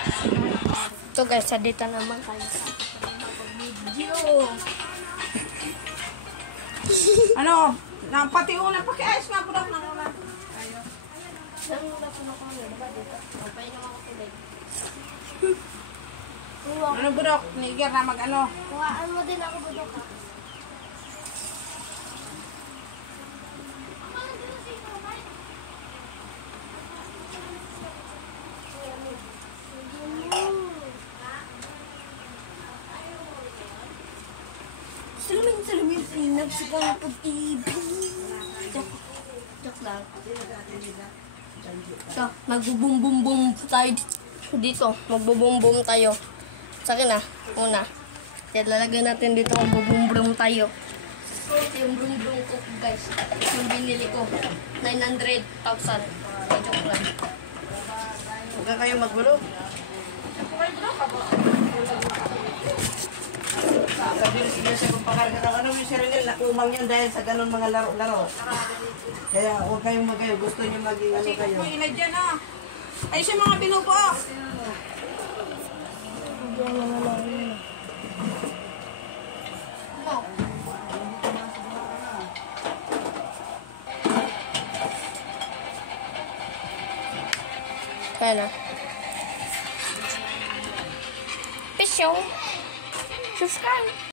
Ito guys, dito naman kayo sa video. Ano? Pati una, pakiayos nga po ng una. Saan mo na po na kami? Diba dito? Pwede naman ako tuloy. Ano budok? Niger na mag-ano? Kuhaan mo din ako budok ha. Salamin, pinagsigang po TV. Joke lang. So, magbubum-bum-bum tayo dito. Magbubum-bum tayo. Sa akin na, una. Kaya lalagyan natin dito ang bubum-bum tayo. Ito yung brum-brum ko guys. Yung binili ko. 900,000. Joke lang. Huwag ka kayo magbulo. Sabi rin siya sa pagpakarga ng ano yung siringil, nakumang yun dahil sa ganun mga laro-laro. Kaya huwag kayong magayo, gusto niyo maging ano kayo. Sige po, ina dyan ah. Ay siya mga binubo ah. Kaya na. Peace out. Subscribe.